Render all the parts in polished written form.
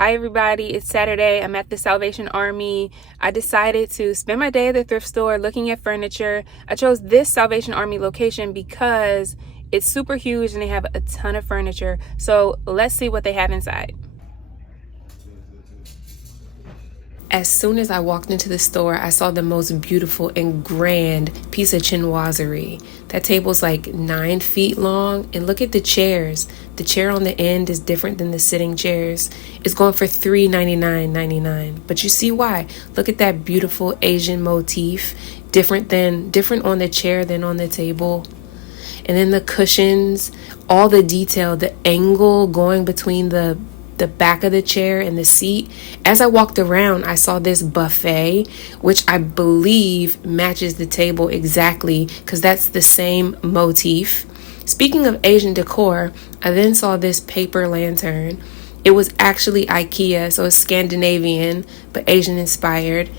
Hi everybody, it's Saturday. I'm at the Salvation Army. I decided to spend my day at the thrift store looking at furniture. I chose this Salvation Army location because it's super huge and they have a ton of furniture. So let's see what they have inside. As soon as I walked into the store, I saw the most beautiful and grand piece of chinoiserie. That table's like 9 feet long, and look at the chairs. The chair on the end is different than the sitting chairs. It's going for $399.99. But you see why? Look at that beautiful Asian motif, different on the chair than on the table. And then the cushions, all the detail, the angle going between the back of the chair and the seat. As I walked around, I saw this buffet, which I believe matches the table exactly because that's the same motif. Speaking of Asian decor, I then saw this paper lantern. It was actually IKEA, so it's Scandinavian, but Asian inspired.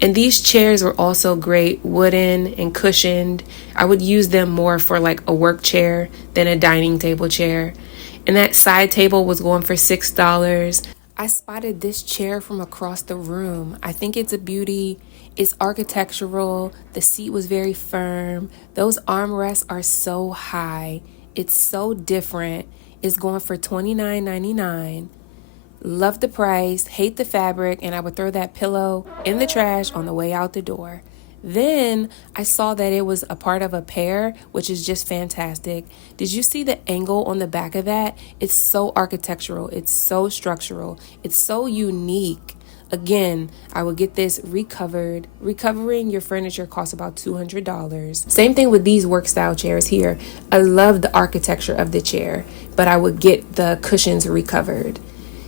And these chairs were also great, wooden and cushioned. I would use them more for like a work chair than a dining table chair. And that side table was going for $6. I spotted this chair from across the room. I think it's a beauty. It's architectural. The seat was very firm. Those armrests are so high. It's so different. It's going for $29.99. Love the price, hate the fabric, and I would throw that pillow in the trash on the way out the door. Then I saw that it was a part of a pair, which is just fantastic. Did you see the angle on the back of that? It's so architectural. It's so structural. It's so unique. Again, I would get this recovered. Recovering your furniture costs about $200. Same thing with these work style chairs here. I love the architecture of the chair, but I would get the cushions recovered.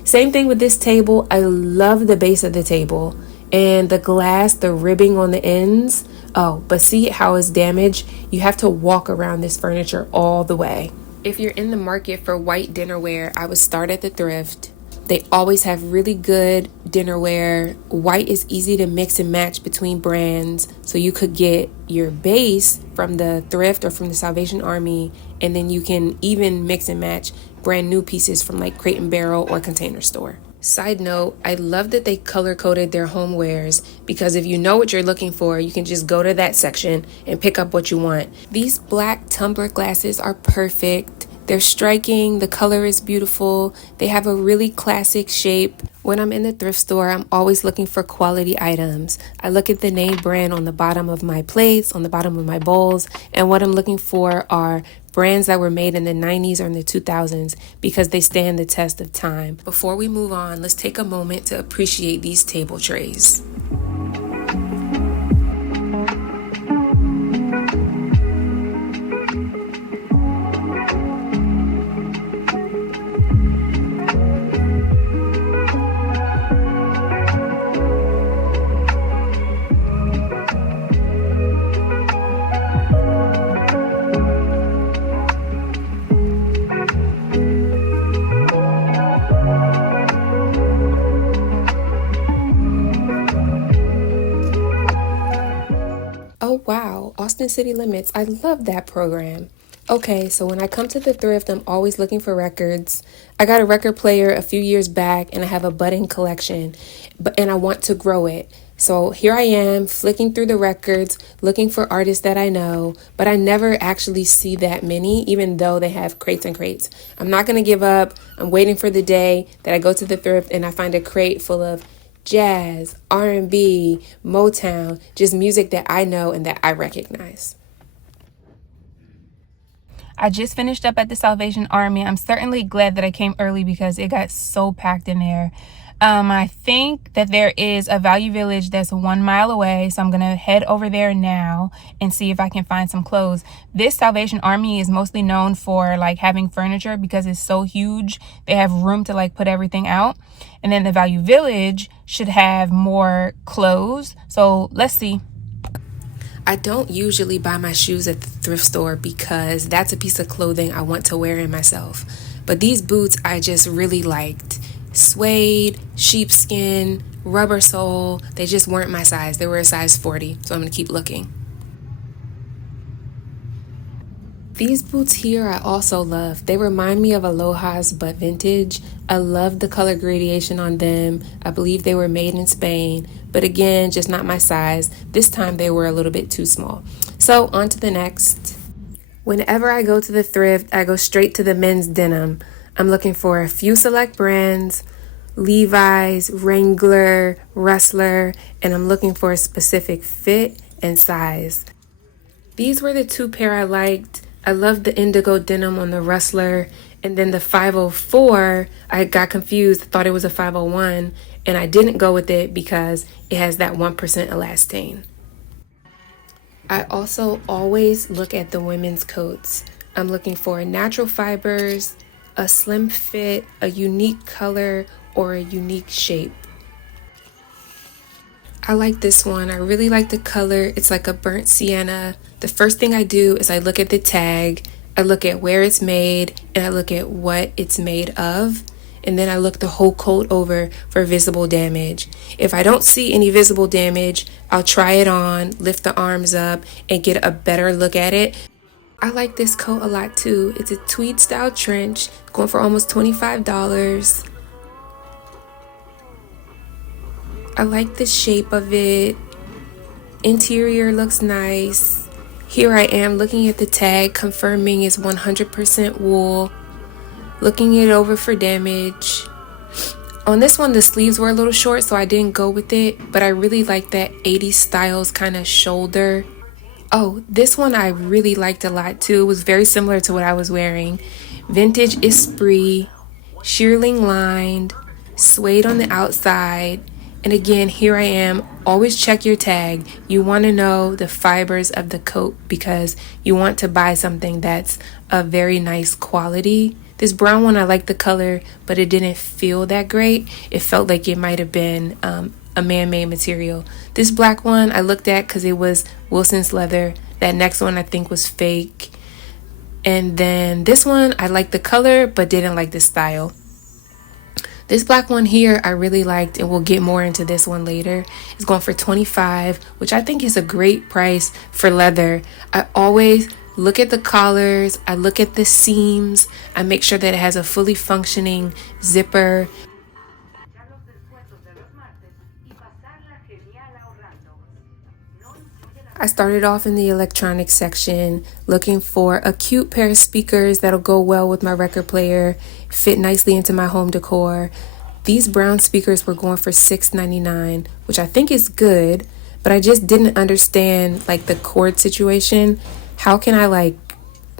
Same thing with this table. I love the base of the table and the glass, the ribbing on the ends. Oh, but see how it's damaged? You have to walk around this furniture all the way. If you're in the market for white dinnerware, I would start at the Thrift. They always have really good dinnerware. White is easy to mix and match between brands. So you could get your base from the Thrift or from the Salvation Army, and then you can even mix and match brand new pieces from like Crate and Barrel or Container Store. Side note, I love that they color coded their homewares because if you know what you're looking for, you can just go to that section and pick up what you want. These black tumbler glasses are perfect. They're striking. The color is beautiful. They have a really classic shape. When I'm in the thrift store, I'm always looking for quality items. I look at the name brand on the bottom of my plates, on the bottom of my bowls, and what I'm looking for are brands that were made in the 90s or in the 2000s because they stand the test of time. Before we move on, let's take a moment to appreciate these table trays. Oh wow, Austin City Limits. I love that program. Okay, so when I come to the thrift, I'm always looking for records. I got a record player a few years back and I have a budding collection, and I want to grow it. So here I am flicking through the records, looking for artists that I know, but I never actually see that many, even though they have crates and crates. I'm not going to give up. I'm waiting for the day that I go to the thrift and I find a crate full of jazz, R&B, Motown, just music that I know and that I recognize. I just finished up at the Salvation Army. I'm certainly glad that I came early because it got so packed in there. I think that there is a Value Village that's 1 mile away, so I'm going to head over there now and see if I can find some clothes. This Salvation Army is mostly known for like having furniture because it's so huge. They have room to like put everything out. And then the Value Village should have more clothes. So let's see. I don't usually buy my shoes at the thrift store because that's a piece of clothing I want to wear in myself. But these boots I just really liked. Suede, sheepskin, rubber sole. They just weren't my size. They were a size 40, so I'm going to keep looking. These boots here I also love. They remind me of Aloha's but vintage. I love the color gradation on them. I believe they were made in Spain, but again, just not my size. This time they were a little bit too small. So on to the next. Whenever I go to the thrift, I go straight to the men's denim. I'm looking for a few select brands, Levi's, Wrangler, Rustler, and I'm looking for a specific fit and size. These were the two pair I liked. I loved the indigo denim on the Rustler, and then the 504, I got confused, thought it was a 501, and I didn't go with it because it has that 1% elastane. I also always look at the women's coats. I'm looking for natural fibers, a slim fit, a unique color, or a unique shape. I like this one. I really like the color. It's like a burnt sienna. The first thing I do is I look at the tag, I look at where it's made, and I look at what it's made of. And then I look the whole coat over for visible damage. If I don't see any visible damage, I'll try it on, lift the arms up, and get a better look at it. I like this coat a lot too. It's a tweed style trench, going for almost $25. I like the shape of it. Interior looks nice. Here I am looking at the tag, confirming it's 100% wool. Looking it over for damage. On this one, the sleeves were a little short, so I didn't go with it, but I really like that 80s styles kind of shoulder. Oh, this one I really liked a lot too. It was very similar to what I was wearing. Vintage Esprit, shearling lined, suede on the outside. And again, here I am. Always check your tag. You want to know the fibers of the coat because you want to buy something that's a very nice quality. This brown one, I like the color, but it didn't feel that great. It felt like it might have been a man-made material. This black one I looked at because it was Wilson's leather. That next one I think was fake. And then this one, I liked the color, but didn't like the style. This black one here I really liked, and we'll get more into this one later. It's going for $25, which I think is a great price for leather. I always look at the collars, I look at the seams, I make sure that it has a fully functioning zipper. I started off in the electronics section looking for a cute pair of speakers that'll go well with my record player, fit nicely into my home decor. These brown speakers were going for $6.99, which I think is good, but I just didn't understand like the cord situation. How can I like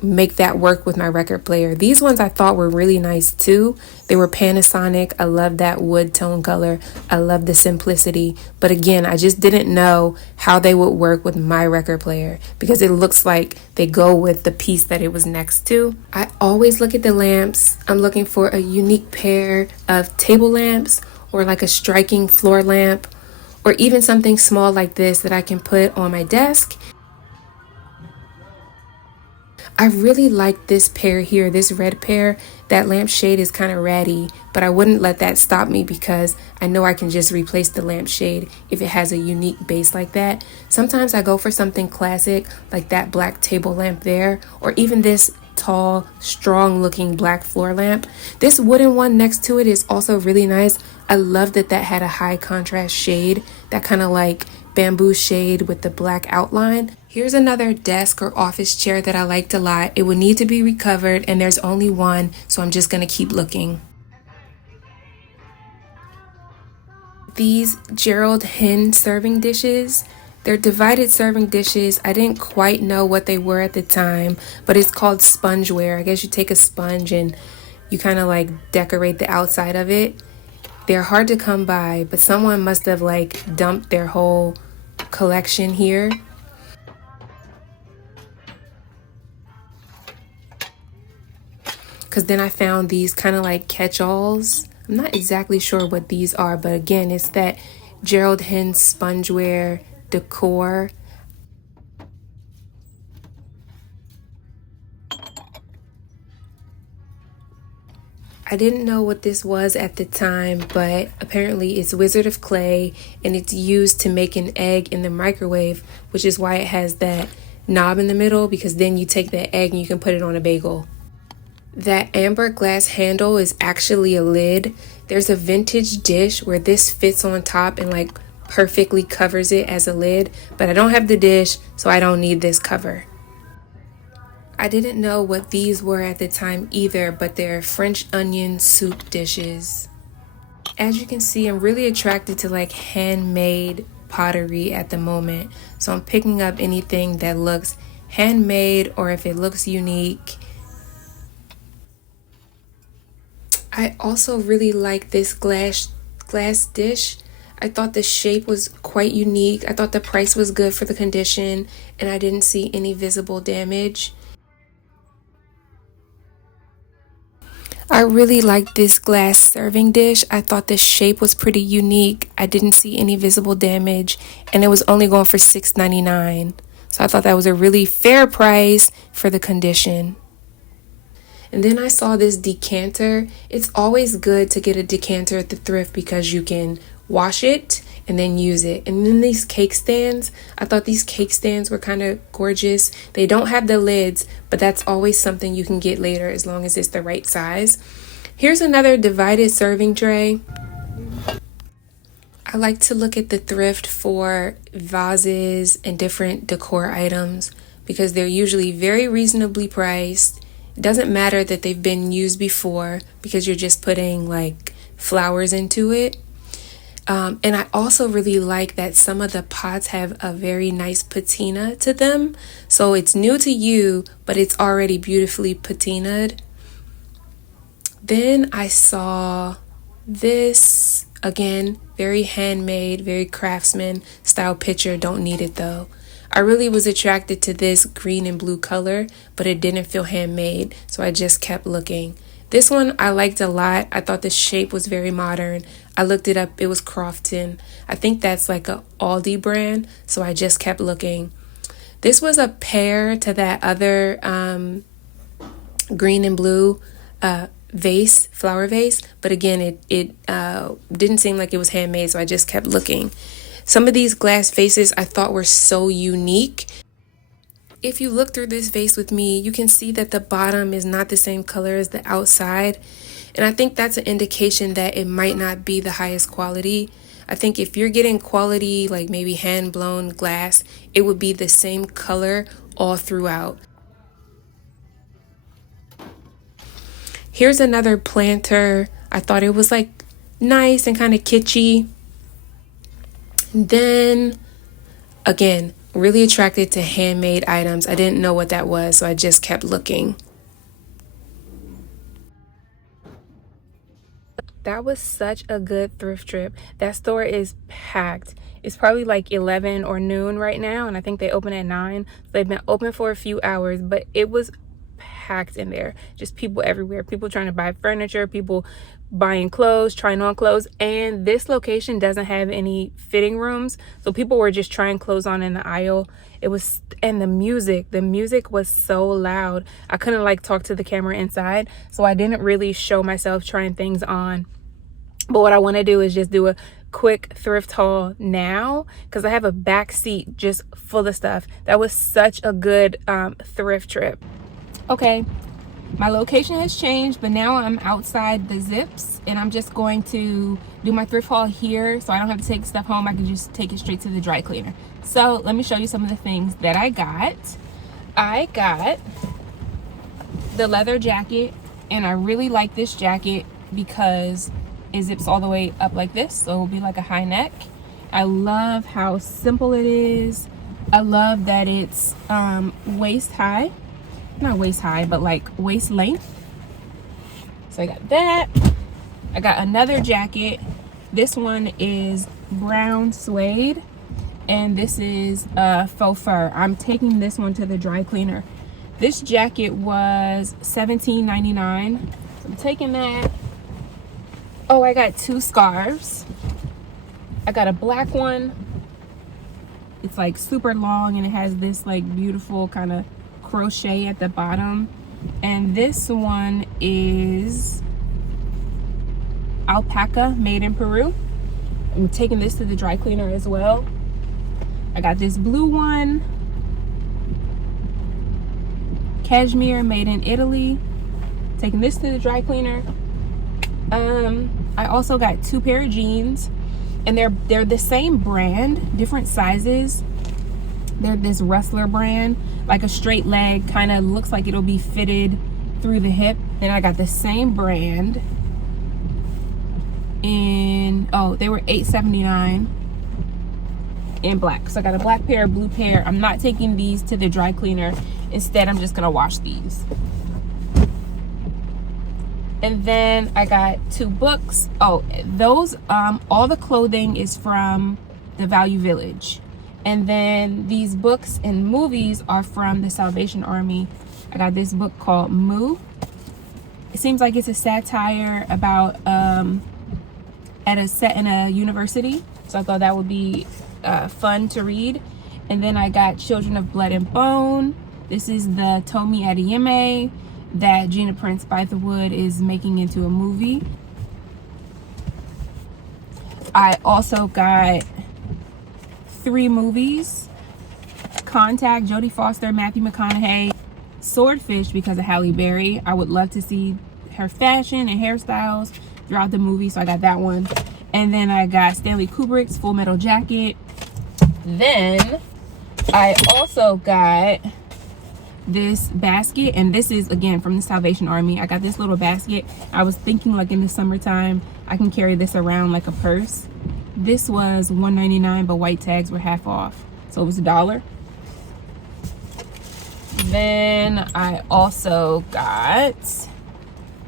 make that work with my record player? These ones I thought were really nice too. They were Panasonic. I love that wood tone color. I love the simplicity. But again, I just didn't know how they would work with my record player because it looks like they go with the piece that it was next to. I always look at the lamps. I'm looking for a unique pair of table lamps or like a striking floor lamp or even something small like this that I can put on my desk. I really like this pair here, this red pair. That lampshade is kind of ratty, but I wouldn't let that stop me because I know I can just replace the lampshade if it has a unique base like that. Sometimes I go for something classic like that black table lamp there, or even this tall, strong looking black floor lamp. This wooden one next to it is also really nice. I love that that had a high contrast shade, that kind of like bamboo shade with the black outline. Here's another desk or office chair that I liked a lot. It would need to be recovered and there's only one, so I'm just gonna keep looking. These Gerald Hen serving dishes, they're divided serving dishes. I didn't quite know what they were at the time, but it's called spongeware. I guess you take a sponge and you kind of like decorate the outside of it. They're hard to come by, but someone must have like dumped their whole collection here. Because then I found these kind of like catch-alls. I'm not exactly sure what these are, but again, it's that Gerald Hen spongeware decor. I didn't know what this was at the time, but apparently it's Wizard of Clay and it's used to make an egg in the microwave, which is why it has that knob in the middle, because then you take that egg and you can put it on a bagel. That amber glass handle is actually a lid. There's a vintage dish where this fits on top and like perfectly covers it as a lid, but I don't have the dish, so I don't need this cover. I didn't know what these were at the time either, but they're French onion soup dishes. As you can see, I'm really attracted to like handmade pottery at the moment. So I'm picking up anything that looks handmade or if it looks unique. I also really like this glass dish. I thought the shape was quite unique. I thought the price was good for the condition and I didn't see any visible damage. I really like this glass serving dish. I thought the shape was pretty unique. I didn't see any visible damage and it was only going for $6.99. So I thought that was a really fair price for the condition. And then I saw this decanter. It's always good to get a decanter at the thrift because you can wash it and then use it. And then these cake stands, I thought these cake stands were kind of gorgeous. They don't have the lids, but that's always something you can get later as long as it's the right size. Here's another divided serving tray. I like to look at the thrift for vases and different decor items because they're usually very reasonably priced. It doesn't matter that they've been used before because you're just putting like flowers into it. And I also really like that some of the pots have a very nice patina to them. So it's new to you, but it's already beautifully patinaed. Then I saw this, again, very handmade, very craftsman style picture. Don't need it though. I really was attracted to this green and blue color, but it didn't feel handmade, so I just kept looking. This one I liked a lot. I thought the shape was very modern. I looked it up. It was Crofton. I think that's like a Aldi brand, so I just kept looking. This was a pair to that other green and blue vase, flower vase, but again, it didn't seem like it was handmade, so I just kept looking. Some of these glass vases I thought were so unique. If you look through this vase with me, you can see that the bottom is not the same color as the outside. And I think that's an indication that it might not be the highest quality. I think if you're getting quality, like maybe hand-blown glass, it would be the same color all throughout. Here's another planter. I thought it was like nice and kind of kitschy. And then, again, really attracted to handmade items. I didn't know what that was, so I just kept looking. That was such a good thrift trip. That store is packed. It's probably like 11 or noon right now, and I think they open at 9. So they've been open for a few hours, but it was packed in there. Just people everywhere. People trying to buy furniture, people buying clothes, trying on clothes. And this location doesn't have any fitting rooms, so people were just trying clothes on in the aisle. It was, and the music was so loud. I couldn't like talk to the camera inside, so I didn't really show myself trying things on. But what I want to do is just do a quick thrift haul now because I have a back seat just full of stuff. That was such a good thrift trip. Okay, my location has changed, but now I'm outside the Zips and I'm just going to do my thrift haul here so I don't have to take stuff home. I can just take it straight to the dry cleaner. So let me show you some of the things that I got. I got the leather jacket, and I really like this jacket because it zips all the way up like this, so it will be like a high neck. I love how simple it is. I love that it's waist high. Not waist high, but like waist length. So I got that. I got another jacket. This one is brown suede, and this is faux fur. I'm taking this one to the dry cleaner. This jacket was $17.99. So I'm taking that. Oh, I got 2 scarves. I got a black one. It's like super long and it has this like beautiful kind of crochet at the bottom. And this one is alpaca, made in Peru. I'm taking this to the dry cleaner as well. I got this blue one, cashmere, made in Italy. taking this to the dry cleaner. I also got 2 pair of jeans, and they're the same brand, different sizes. They're this Rustler brand, like a straight leg, kind of looks like it'll be fitted through the hip. Then I got the same brand in, oh, they were $8.79 in black. So I got a black pair, blue pair. I'm not taking these to the dry cleaner. Instead, I'm just gonna wash these. And then I got 2 books. Oh, those, all the clothing is from the Value Village. And then these books and movies are from the Salvation Army. I got this book called Moo. It seems like it's a satire about set in a university. So I thought that would be fun to read. And then I got Children of Blood and Bone. This is the Tomi Adeyemi that Gina Prince Bythewood is making into a movie. I also got 3 movies: Contact, Jodie Foster, Matthew McConaughey, Swordfish because of Halle Berry. I would love to see her fashion and hairstyles throughout the movie, so I got that one. And then I got Stanley Kubrick's Full Metal Jacket. Then I also got this basket, and this is again from the Salvation Army. I got this little basket. I was thinking like in the summertime I can carry this around like a purse. This was $1.99, but white tags were half off, so it was $1. Then I also got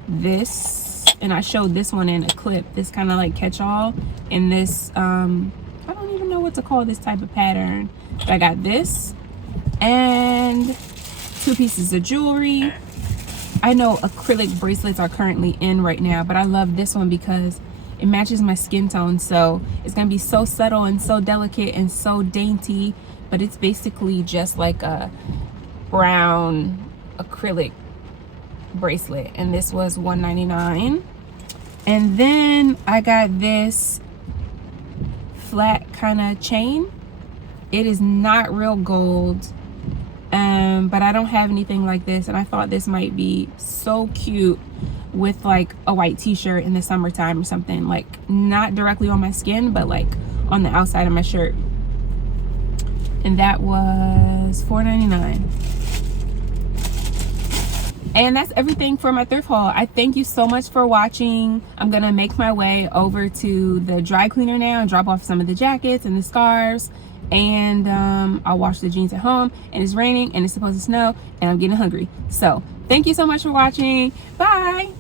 this, and I showed this one in a clip, this kind of like catch-all, and this I don't even know what to call this type of pattern, but I got this and 2 pieces of jewelry. I know acrylic bracelets are currently in right now, but I love this one because it matches my skin tone, so it's gonna be so subtle and so delicate and so dainty, but it's basically just like a brown acrylic bracelet, and this was $1.99. And then I got this flat kind of chain. It is not real gold, but I don't have anything like this, and I thought this might be so cute with like a white t-shirt in the summertime or something, like not directly on my skin but like on the outside of my shirt. And that was $4.99. And that's everything for my thrift haul. I thank you so much for watching. I'm gonna make my way over to the dry cleaner now and drop off some of the jackets and the scarves, and I'll wash the jeans at home. And it's raining and it's supposed to snow and I'm getting hungry. So thank you so much for watching. Bye.